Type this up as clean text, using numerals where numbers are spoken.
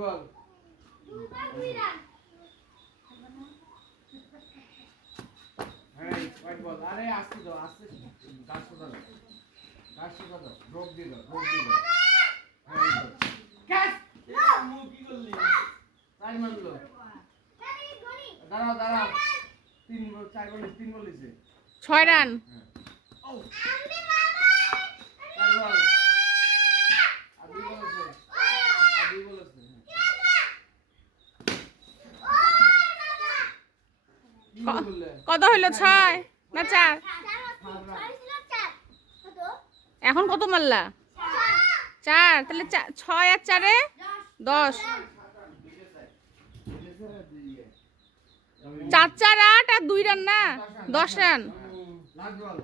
বল white ball আরে আস্তে দাও আস্তে গাছ সোজা দাও ড্রপ দিয়ে দাও ক্যাচ মু কি করলি চার মারলো দাঁড়াও 3 বল 4 বল 3 বল দিছে 6 রান ও চার বল আদি বলেছে কত হইলো 6 না 4 এখন কত মারলা 4 তাহলে 6 আর 4 এ 10 4 4 8 আর 2 রান না 10 রান লাস্ট বল